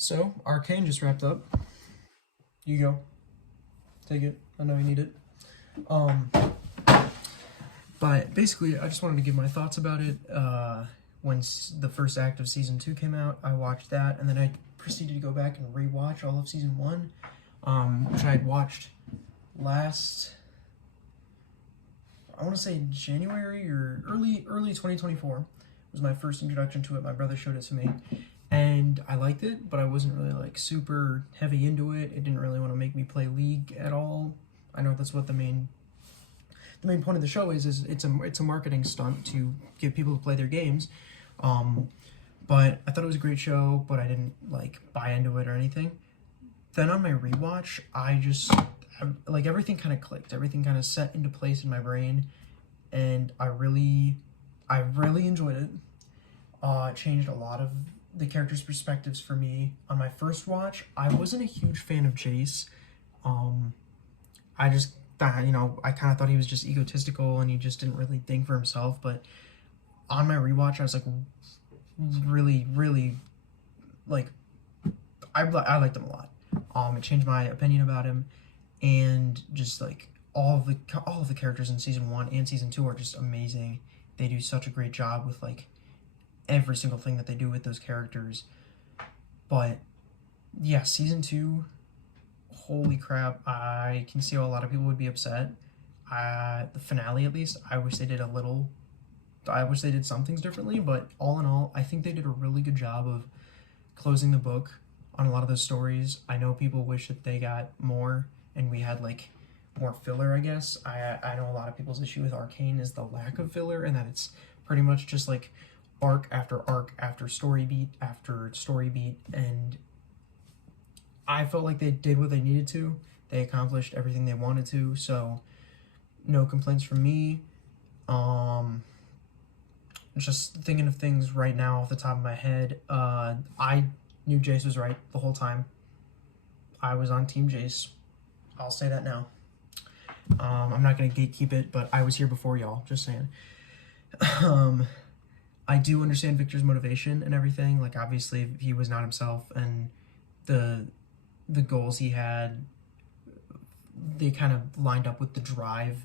So, Arcane just wrapped up. You go. Take it. I know you need it. Um, but basically, I just wanted to give my thoughts about it. When the first act of Season 2 came out, I watched that, and then I proceeded to go back and rewatch all of Season 1, which I had watched last, I want to say January or early 2024 was my first introduction to it. My brother showed it to me, and I liked it, but I wasn't really like super heavy into it. It didn't really want to make me play League at all. I know that's what the main point of the show is it's a marketing stunt to get people to play their games. But I thought it was a great show, but I didn't like buy into it or anything. Then on my rewatch, like everything kind of clicked. Everything kind of set into place in my brain, and I really enjoyed it. It changed a lot of the characters' perspectives for me. On my first watch, I wasn't a huge fan of Jace. I just thought, I kind of thought he was just egotistical and he just didn't really think for himself. But on my rewatch, I was like, really, like, I liked him a lot. It changed my opinion about him, and just like all of the characters in Season 1 and Season 2 are just amazing. They do such a great job with like every single thing that they do with those characters. But yeah, Season 2, holy crap, I can see how a lot of people would be upset. The finale, at least, I wish they did some things differently, but all in all, I think they did a really good job of closing the book on a lot of those stories. I know people wish that they got more and we had like more filler, I guess. I know a lot of people's issue with Arcane is the lack of filler, and that it's pretty much just like arc after story beat after story beat, and I felt like they did what they needed to. They accomplished everything they wanted to, so no complaints from me. Just thinking of things right now off the top of my head, I knew Jace was right the whole time. I was on Team Jace. I'll say that now. I'm not going to gatekeep it, but I was here before y'all, just saying. I do understand Victor's motivation and everything. Like, obviously, he was not himself, and the goals he had, they kind of lined up with the drive,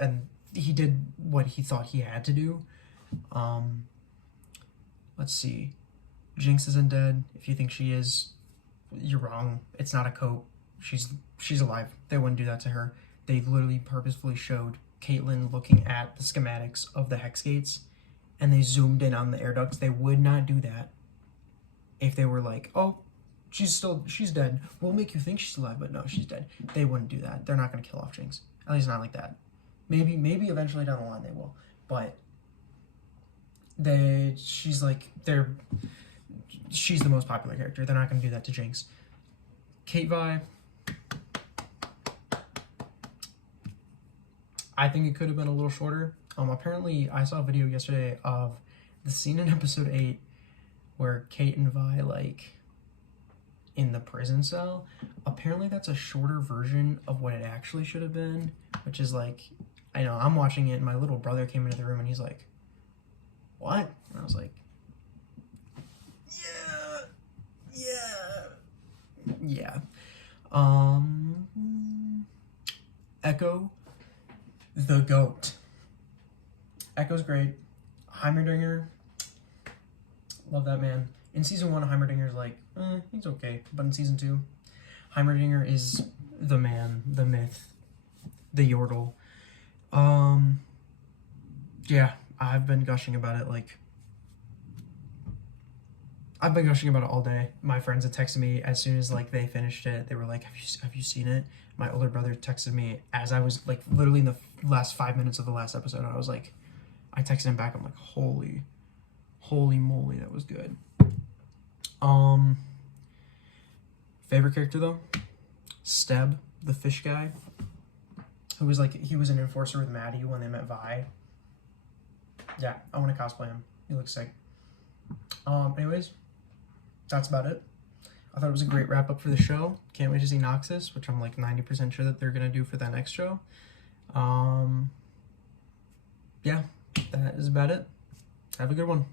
and he did what he thought he had to do. Let's see. Jinx isn't dead. If you think she is, you're wrong. It's not a cope. She's alive. They wouldn't do that to her. They literally purposefully showed Caitlyn looking at the schematics of the hex gates, and they zoomed in on the air ducts. They would not do that if they were like, oh, she's dead. We'll make you think she's alive, but no, she's dead. They wouldn't do that. They're not going to kill off Jinx. At least not like that. Maybe eventually down the line they will. But she's the most popular character. They're not going to do that to Jinx. Kate Vi, I think it could have been a little shorter. Apparently, I saw a video yesterday of the scene in episode 8 where Kate and Vi, like, in the prison cell. Apparently, that's a shorter version of what it actually should have been, which is like, I know, I'm watching it, and my little brother came into the room, and he's like, what? And I was like, yeah. Echo, the GOAT. Echo's great. Heimerdinger, love that man. In Season 1, Heimerdinger's like, he's okay. But in Season 2, Heimerdinger is the man, the myth, the Yordle. Yeah, I've been gushing about it, like, I've been gushing about it all day. My friends had texted me as soon as, like, they finished it. They were like, have you seen it? My older brother texted me as I was, like, literally in the last 5 minutes of the last episode. I was like, I texted him back. I'm like, holy moly, that was good. Favorite character, though? Steb, the fish guy, who was, like, he was an enforcer with Maddie when they met Vi. Yeah, I want to cosplay him. He looks sick. Anyways, that's about it. I thought it was a great wrap up for the show. Can't wait to see Noxus, which I'm like 90% sure that they're going to do for that next show. Yeah, that is about it. Have a good one.